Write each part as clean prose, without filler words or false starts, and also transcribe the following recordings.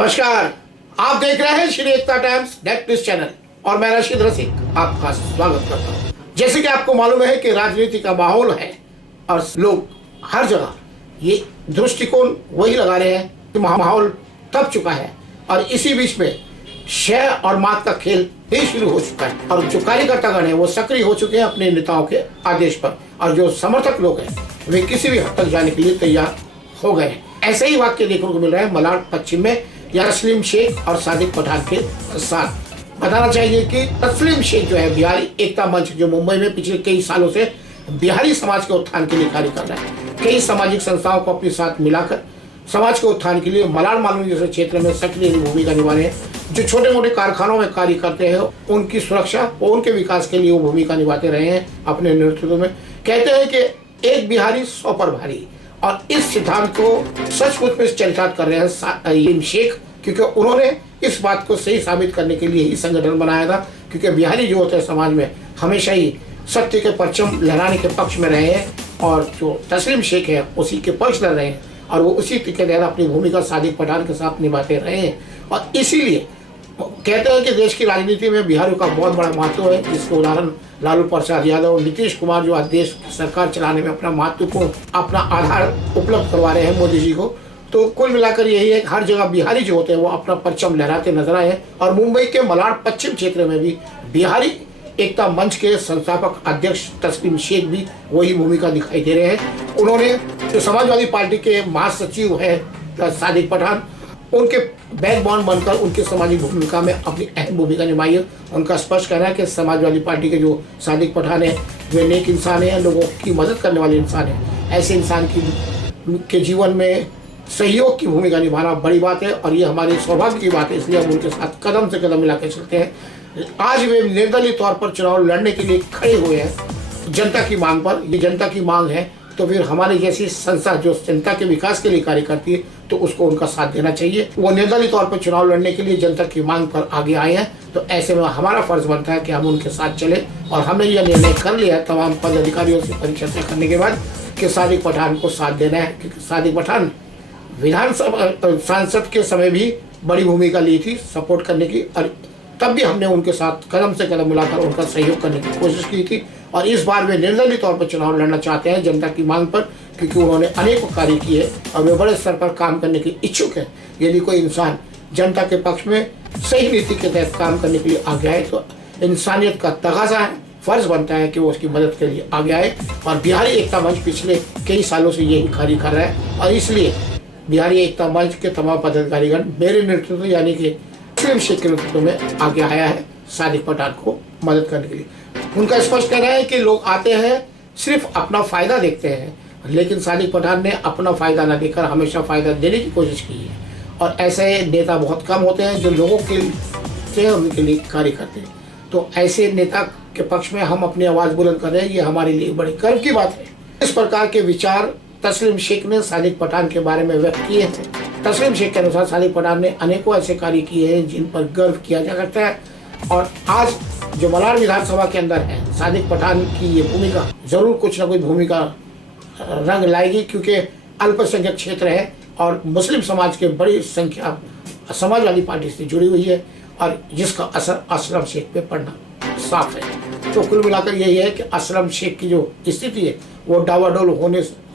नमस्कार, आप देख रहे हैं श्री एकता टाइम्स नेट न्यूज चैनल और मैं रशीद रसिक आपका स्वागत करता हूं। जैसे कि आपको मालूम है कि राजनीति का माहौल है और लोग हर जगह ये दृष्टिकोण वही लगा रहे हैं कि माहौल तप चुका है और इसी बीच में शह और मात का खेल भी शुरू हो चुका है और जो कार्यकर्तागण है वो सक्रिय हो चुके हैं अपने नेताओं के आदेश पर और जो समर्थक लोग हैं वे किसी भी हद तक जाने के लिए तैयार हो गए हैं। ऐसे ही वाक्य देखने को मिल रहा है मलाड पश्चिम में तस्लीम शेख और सादिक पठान के साथ। बताना चाहिए कि तस्लीम शेख जो है बिहारी एकता मंच जो मुंबई में पिछले कई सालों से बिहारी समाज के उत्थान के लिए कार्य कर रहा है, कई सामाजिक संस्थाओं को अपने साथ मिलाकर समाज के उत्थान के लिए मलाड मालूम जैसे क्षेत्र में सक्रिय भूमिका निभा रहे हैं। जो छोटे मोटे कारखानों में कार्य करते हैं उनकी सुरक्षा और उनके विकास के लिए वो भूमिका निभाते रहे हैं अपने नेतृत्व में। कहते हैं कि एक बिहारी 100 पर भारी, और इस सिद्धांत को सचमुच में चरितार्थ कर रहे हैं तस्लीम शेख, क्योंकि उन्होंने इस बात को सही साबित करने के लिए ही संगठन बनाया था। क्योंकि बिहारी जो होते हैं समाज में हमेशा ही सत्य के परचम लहराने के पक्ष में रहे हैं और जो तस्लीम शेख है उसी के पक्ष लड़ रहे हैं और वो उसी के तहत अपनी भूमिका सादिक पठान के साथ निभाते रहे हैं। और इसीलिए कहते हैं कि देश की राजनीति में बिहारियों का बहुत बड़ा महत्व है, जिसके उदाहरण लालू प्रसाद यादव और नीतीश कुमार जो आज देश की सरकार चलाने में अपना महत्वपूर्ण अपना आधार उपलब्ध करवा रहे हैं मोदी जी को। तो कुल मिलाकर यही है कि हर जगह बिहारी जो होते हैं वो अपना परचम लहराते नजर आए हैं और मुंबई के मलाड पश्चिम क्षेत्र में भी बिहारी एकता मंच के संस्थापक अध्यक्ष तस्लीम शेख भी वही भूमिका दिखाई दे रहे हैं। उन्होंने जो समाजवादी पार्टी के महासचिव है सादिक पठान, उनके बैकबोन बनकर उनकी सामाजिक भूमिका में अपनी अहम भूमिका निभाई है। उनका स्पष्ट कहना है कि समाजवादी पार्टी के जो सादिक पठान है वे नेक इंसान है, लोगों की मदद करने वाले इंसान है। ऐसे इंसान के जीवन में सहयोग की भूमिका निभाना बड़ी बात है और ये हमारी सौभाग्य की बात है, इसलिए हम उनके साथ कदम से कदम मिला के चलते हैं। आज वे निर्दलीय तौर पर चुनाव लड़ने के लिए खड़े हुए हैं जनता की मांग पर। ये जनता की मांग है तो फिर हमारी जैसी संस्था जो जनता के विकास के लिए कार्य करती है तो उसको उनका साथ देना चाहिए। वो निर्दलीय तौर पर चुनाव लड़ने के लिए जनता की मांग पर आगे आए हैं, तो ऐसे में हमारा फर्ज बनता है कि हम उनके साथ चले। और हमने यह निर्णय कर लिया है तमाम पद अधिकारियों से परिचर्चा करने के बाद कि सादिक पठान को साथ देना है, क्योंकि सादिक पठान विधानसभा सांसद के समय भी बड़ी भूमिका ली थी सपोर्ट करने की, और तब भी हमने उनके साथ कदम से कदम मिलाकर उनका सहयोग करने की कोशिश की थी। और इस बार वे निर्दलीय तौर पर चुनाव लड़ना चाहते हैं जनता की मांग पर, क्योंकि उन्होंने अनेकों कार्य किए और वे बड़े स्तर पर काम करने के इच्छुक हैं। यदि कोई इंसान जनता के पक्ष में सही नीति के तहत काम करने के लिए आगे आए तो इंसानियत का तकाजा है, फर्ज बनता है कि वो उसकी मदद के लिए आगे आए। और बिहारी एकता मंच पिछले कई सालों से यही कार्य कर रहा है और इसलिए बिहारी एकता मंच के तमाम पदाधिकारीगण मेरे नेतृत्व यानी कि तस्लीम शेख के नेतृत्व में आगे आया है सादिक पठान को मदद करने के लिए। उनका स्पष्ट कहना है कि लोग आते हैं सिर्फ अपना फायदा देखते हैं, लेकिन सादिक पठान ने अपना फायदा न देकर हमेशा फायदा देने की कोशिश की है। और ऐसे नेता बहुत कम होते हैं जो लोगों के उनके लिए कार्य करते हैं। तो ऐसे नेता के पक्ष में हम अपनी आवाज़ बुलंद कर रहे हैं, ये हमारे लिए बड़ी गर्व की बात है। इस प्रकार के विचार तस्लीम शेख ने सादिक पठान के बारे में व्यक्त किए हैं। तस्लीम शेख के अनुसार सादिक पठान ने अनेकों ऐसे कार्य किए हैं जिन पर गर्व किया जा सकता है। और आज जो मलाड विधानसभा के अंदर है सादिक पठान की ये भूमिका जरूर कुछ न कुछ भूमिका रंग लाएगी, क्योंकि अल्पसंख्यक क्षेत्र है और मुस्लिम समाज के बड़ी संख्या समाजवादी पार्टी से जुड़ी हुई है और जिसका असर असलम शेख पे पड़ना साफ है। तो कुल मिलाकर यही है कि असलम शेख की जो स्थिति है वो डावाडोल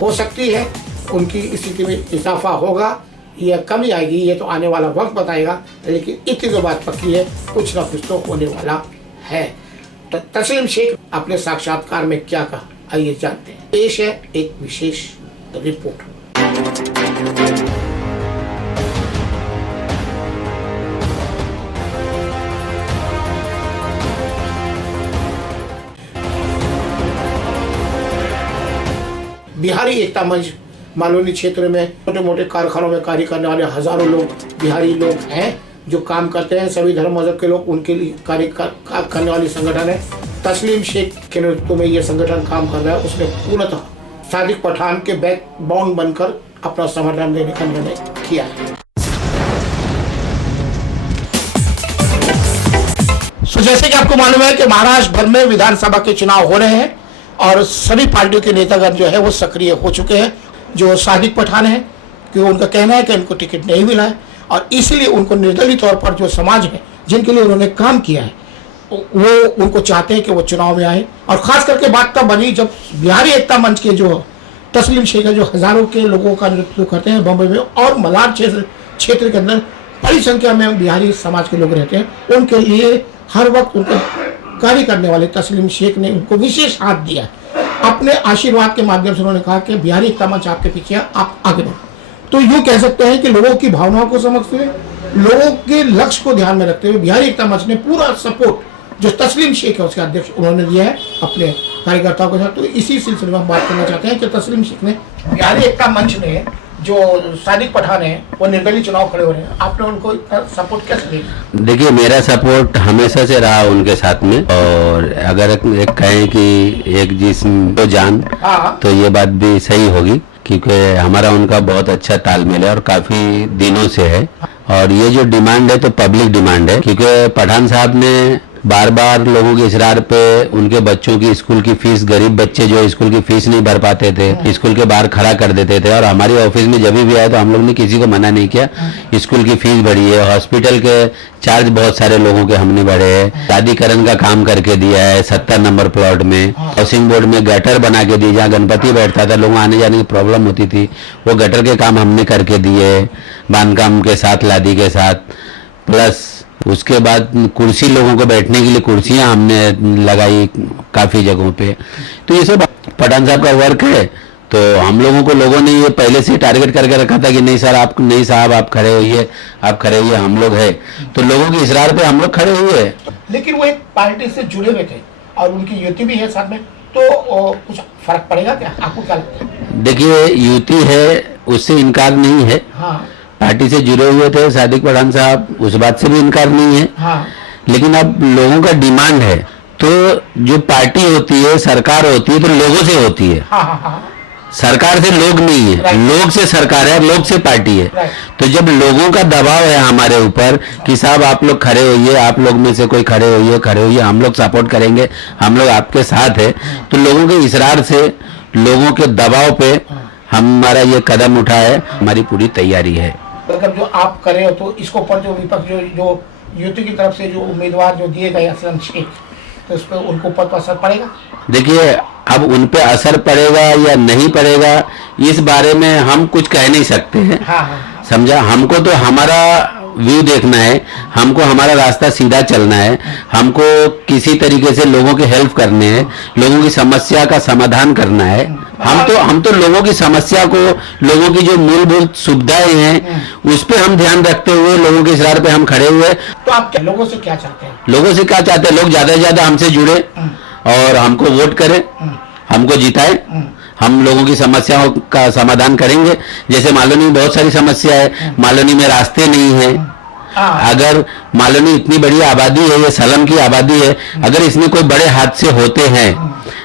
हो सकती है, उनकी स्थिति में इजाफा होगा या कमी आएगी ये तो आने वाला वक्त बताएगा, लेकिन इतनी तो बात पक्की है कुछ ना कुछ तो होने वाला है। तो तस्लीम शेख अपने साक्षात्कार में क्या कहा आइए जानते हैं। पेश है एक विशेष रिपोर्ट। बिहारी एकता मंच मालूनी क्षेत्र में छोटे मोटे कारखानों में कार्य करने वाले हजारों लोग बिहारी लोग हैं जो काम करते हैं। सभी धर्म मजहब के लोग उनके लिए कार्य करने वाली संगठन है। तस्लीम शेख के नेतृत्व में यह संगठन काम कर रहा है। उसने पूर्णतः सादिक पठान के बैकबोन बनकर अपना समर्थन देने का निर्णय किया है। जैसे कि आपको मालूम है कि महाराष्ट्र भर में विधानसभा के चुनाव हो रहे हैं और सभी पार्टियों के नेतागण जो है वो सक्रिय हो चुके हैं। जो सादिक पठान है कि उनका कहना है कि उनको टिकट नहीं मिला है और इसलिए उनको निर्दलीय तौर पर जो समाज है जिनके लिए उन्होंने काम किया है वो उनको चाहते हैं कि वो चुनाव में आए। और खास करके बात तब बनी जब बिहारी एकता मंच के जो तस्लीम शेख है, जो हजारों के लोगों का नेतृत्व करते हैं बम्बई में और मलाड क्षेत्र के अंदर बड़ी संख्या में बिहारी समाज के लोग रहते हैं, उनके लिए हर वक्त उनको कार्य करने वाले तस्लीम शेख ने उनको विशेष हाथ दिया। अपने आशीर्वाद के माध्यम से उन्होंने कहा कि बिहारी एकता मंच आपके पीछे है, आप आगे बढ़ो। तो यूँ कह सकते हैं कि लोगों की भावनाओं को समझते हुए, लोगों के लक्ष्य को ध्यान में रखते हुए बिहारी एकता मंच ने पूरा सपोर्ट जो तस्लीम शेख है उसके अध्यक्ष उन्होंने दिया है अपने कार्यकर्ताओं के साथ। तो इसी सिलसिले में हम बात करना चाहते हैं कि तस्लीम शेख ने बिहारी एकता मंच ने जो सादिक पठान है वो निर्दलीय चुनाव खड़े हो रहे हैं, आपने उनको सपोर्ट कैसे दिया? देखिए, मेरा सपोर्ट हमेशा से रहा उनके साथ में। और अगर एक कहें कि एक जिस्म तो जान, तो ये बात भी सही होगी क्योंकि हमारा उनका बहुत अच्छा तालमेल है और काफी दिनों से है। और ये जो डिमांड है तो पब्लिक डिमांड है, क्योंकि पठान साहब ने बार बार लोगों के इसरार पे उनके बच्चों की स्कूल की फीस, गरीब बच्चे जो स्कूल की फीस नहीं भर पाते थे स्कूल के बाहर खड़ा कर देते थे, और हमारी ऑफिस में जब भी आए तो हम लोग ने किसी को मना नहीं किया। स्कूल की फीस बढ़ी है, हॉस्पिटल के चार्ज बहुत सारे लोगों के हमने बढ़े हैं, शादीकरण का काम करके दिया है 70 नंबर प्लॉट में, हाउसिंग बोर्ड में गटर बना के दी, जहाँ गणपति बैठता था लोगों आने जाने की प्रॉब्लम होती थी, वो गटर के काम हमने करके दिए बांधकाम के साथ, लादी के साथ। प्लस उसके बाद कुर्सी, लोगों को बैठने के लिए कुर्सियां हमने लगाई काफी जगहों पे। तो ये सब पठान साहब का वर्क है। तो हम लोगों को लोगों ने ये पहले से टारगेट करके रखा था कि नहीं सर आप, नहीं साहब आप खड़े होइए, आप खड़े होइए, हम लोग है। तो लोगों के इसरार पे हम लोग खड़े हुए। लेकिन वो एक पार्टी से जुड़े हुए थे और उनकी युति भी है साथ में, तो कुछ फर्क पड़ेगा क्या, आपको क्या लगता है? देखिए, युति है उससे इनकार नहीं है। पार्टी से जुड़े हुए थे सादिक पठान साहब, उस बात से भी इनकार नहीं है। लेकिन अब लोगों का डिमांड है, तो जो पार्टी होती है, सरकार होती है, तो लोगों से होती है। सरकार से लोग नहीं है, लोग से सरकार है, लोग से पार्टी है। तो जब लोगों का दबाव है हमारे ऊपर कि साहब आप लोग खड़े होइए, आप लोग में से कोई खड़े होइए, खड़े होइए, हम लोग सपोर्ट करेंगे, हम लोग आपके साथ है, तो लोगों के इसरार से, लोगों के दबाव पे हमारा ये कदम उठा है, हमारी पूरी तैयारी है। मतलब जो आप कर रहे हो तो इसको पर जो विपक्ष जो युति की तरफ से जो उम्मीदवार जो दिए गए असलम शेख, तो उस पर उनको ऊपर तो असर पड़ेगा? देखिए, अब उन पे असर पड़ेगा या नहीं पड़ेगा इस बारे में हम कुछ कह नहीं सकते हैं। समझा? हमको तो हमारा व्यू देखना है, हमको हमारा रास्ता सीधा चलना है, हमको किसी तरीके से लोगों की हेल्प करने हैं, लोगों की समस्या का समाधान करना है। हम तो लोगों की समस्या को, लोगों की जो मूलभूत सुविधाएं हैं उस पे हम ध्यान रखते हुए लोगों के इसरार पे हम खड़े हुए। तो आप लोगों से क्या चाहते हैं? लोगों से क्या चाहते हैं? लोग ज्यादा से ज्यादा हमसे जुड़े और हमको वोट करें, हमको जिताए, हम लोगों की समस्याओं का समाधान करेंगे। जैसे मालोनी में बहुत सारी समस्या है, मालोनी में रास्ते नहीं है। अगर मालोनी इतनी बड़ी आबादी है, ये सलम की आबादी है, अगर इसमें कोई बड़े हादसे होते हैं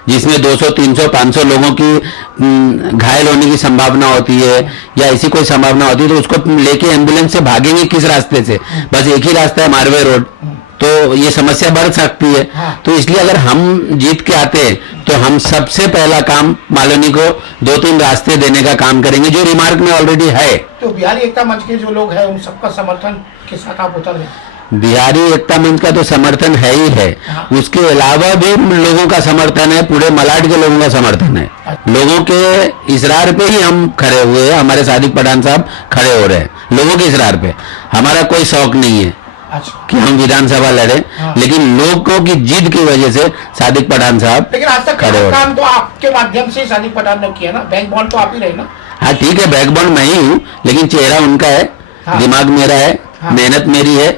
जिसमें 200, 300, 500 लोगों की घायल होने की संभावना होती है या ऐसी कोई संभावना होती है, तो उसको लेके एम्बुलेंस से भागेंगे किस रास्ते से? बस एक ही रास्ता है, मारवे रोड। तो ये समस्या बढ़ सकती है। तो इसलिए अगर हम जीत के आते हैं तो हम सबसे पहला काम मालोनी को 2-3 रास्ते देने का काम करेंगे, जो रिमार्क में ऑलरेडी है। तो बिहारी एकता मंच के जो लोग हैं उन सबका समर्थन के साथ आप उतर रहे? बिहारी एकता मंच का तो समर्थन है ही है, उसके अलावा भी लोगों का समर्थन है, पूरे मलाड के लोगों का समर्थन है। लोगों के इसरार पे ही हम खड़े हुए हैं, हमारे सादिक पठान साहब खड़े हो रहे हैं लोगों के इसरार पे। हमारा कोई शौक नहीं है कि हम विधानसभा लड़े, लेकिन लोगों की जिद की वजह से सादिक पठान साहब लेकिन आज तक खड़े हो। काम तो आपके माध्यम से सादिक पठान ने किया ना, बैकबोन तो आप ही रहे ना? हाँ ठीक है, बैकबोन मैं ही हूँ, लेकिन चेहरा उनका है, दिमाग मेरा है, मेहनत मेरी है,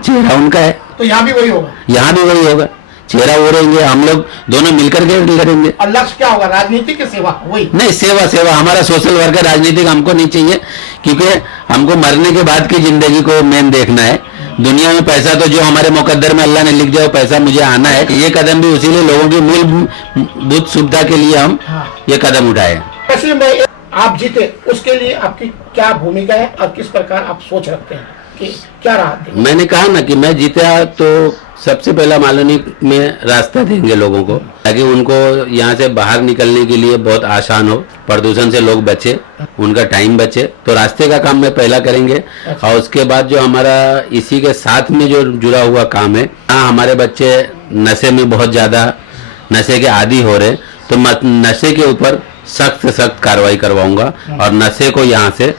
चेहरा उनका है। तो यहाँ भी वही होगा? यहाँ भी वही होगा, चेहरा वो रहेंगे, हम लोग दोनों मिलकर के लड़ेंगे। और लक्ष्य क्या होगा? राजनीति की सेवा? वही नहीं, सेवा हमारा सोशल वर्क है, राजनीतिक हमको नहीं चाहिए, क्योंकि हमको मरने के बाद की जिंदगी को मेन देखना है। दुनिया में पैसा तो जो हमारे मुकद्दर में अल्लाह ने लिख दिया, पैसा मुझे आना है। ये कदम भी उसीलिए लोगों की मूलभूत सुविधा के लिए हम ये कदम उठाए। आप जीते उसके लिए आपकी क्या भूमिका है और किस प्रकार आप सोच रखते हैं कि क्या रहा? मैंने कहा ना कि मैं जीता तो सबसे पहला मालोनी में रास्ता देंगे लोगों को, ताकि उनको यहाँ से बाहर निकलने के लिए बहुत आसान हो, प्रदूषण से लोग बचे, उनका टाइम बचे। तो रास्ते का काम में पहला करेंगे। और उसके बाद जो हमारा इसी के साथ में जो जुड़ा हुआ काम है, हाँ हमारे बच्चे नशे में बहुत ज़्यादा नशे के आदी हो रहे, तो नशे के ऊपर सख्त कार्रवाई करवाऊंगा और नशे को यहाँ से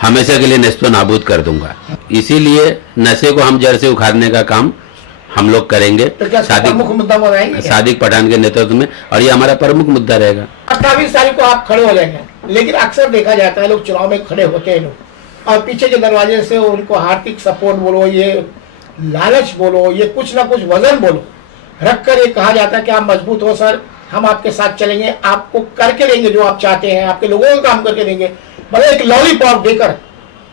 हमेशा के लिए नेस्तो नाबूद कर दूंगा। इसीलिए नशे को हम जड़ से उखाड़ने का काम हम लोग करेंगे। तो क्या प्रमुख मुद्दा बनाएंगे सादिक पठान के नेतृत्व में, और ये हमारा प्रमुख मुद्दा रहेगा। 28 तारीख को आप खड़े हो जाएंगे, लेकिन अक्सर देखा जाता है लोग चुनाव में खड़े होते हैं लोग, और पीछे के दरवाजे से उनको आर्थिक सपोर्ट बोलो, ये लालच बोलो, ये कुछ ना कुछ वजन बोलो रख कर ये कहा जाता है कि आप मजबूत हो सर, हम आपके साथ चलेंगे, आपको करके देंगे जो आप चाहते हैं, आपके लोगों का काम करके देंगे। मतलब एक लॉलीपॉप देकर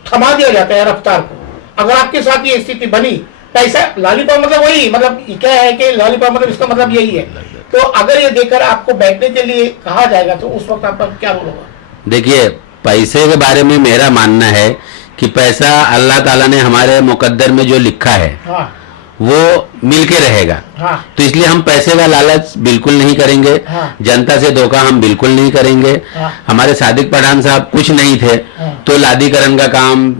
थमा दिया जाता है रफ्तार को। अगर आपके साथ ये स्थिति बनी, पैसा लॉलीपॉप मतलब वही, मतलब क्या है कि लॉलीपॉप मतलब इसका मतलब यही है। तो अगर ये देकर आपको बैठने के लिए कहा जाएगा तो उस वक्त आपका क्या रोल होगा? देखिए, पैसे के बारे में मेरा मानना है कि पैसा अल्लाह ताला ने हमारे मुकद्दर में जो लिखा है, हाँ। वो मिलके रहेगा, हाँ। तो इसलिए हम पैसे का लालच बिल्कुल नहीं करेंगे, हाँ। जनता से धोखा हम बिल्कुल नहीं करेंगे, हाँ। हमारे सादिक पठान साहब कुछ नहीं थे, हाँ। तो लादीकरण का काम,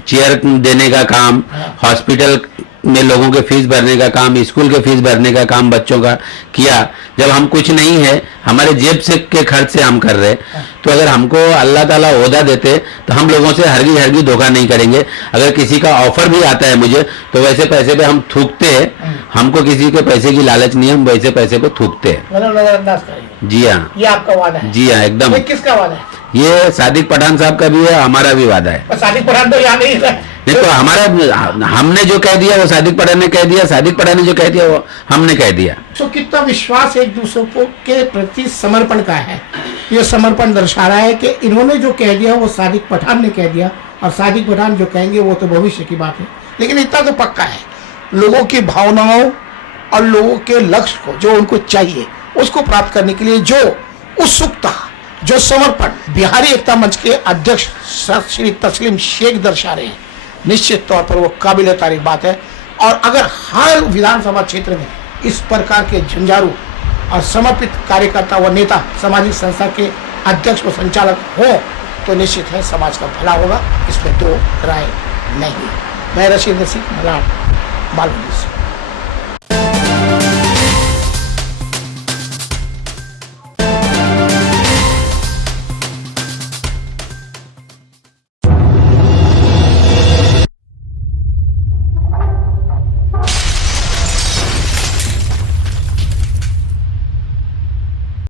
चेयर देने का काम, हाँ। हॉस्पिटल में लोगों के फीस भरने का काम, स्कूल के फीस भरने का काम बच्चों का किया। जब हम कुछ नहीं है, हमारे जेब से के खर्च से हम कर रहे, तो अगर हमको अल्लाह ताला ओहदा देते तो हम लोगों से हरगिज धोखा नहीं करेंगे। अगर किसी का ऑफर भी आता है मुझे, तो वैसे पैसे पे हम थूकते हैं, हमको किसी के पैसे की लालच नहीं है, हम वैसे पैसे पे थूकते हैं। जी हाँ, ये आपका वादा है? जी हाँ, एकदम। किसका वादा है? ये सादिक पठान साहब का भी है, हमारा भी वादा है। सादिक पठान तो यहाँ नहीं है। नहीं, तो हमारा, हमने जो कह दिया वो सादिक पठान ने कह दिया, सादिक पठान ने जो कह दिया वो हमने कह दिया। तो कितना विश्वास एक दूसरे को के प्रति समर्पण का है। ये समर्पण दर्शा रहा है कि इन्होंने जो कह दिया वो सादिक पठान ने कह दिया, और सादिक पठान जो कहेंगे वो तो भविष्य की बात है। लेकिन इतना तो पक्का है, लोगों की भावनाओं और लोगों के लक्ष्य को जो उनको चाहिए उसको प्राप्त करने के लिए जो उत्सुकता, जो समर्पण बिहारी एकता मंच के अध्यक्ष श्री तस्लीम शेख दर्शा रहे हैं, निश्चित तौर पर वो काबिल तारीफ बात है। और अगर हर विधानसभा क्षेत्र में इस प्रकार के झंझारू और समर्पित कार्यकर्ता व नेता सामाजिक संस्था के अध्यक्ष व संचालक हो तो निश्चित है समाज का भला होगा, इसमें दो राय नहीं। मैं रशीद रसिक, मलाड, बालबंदी से।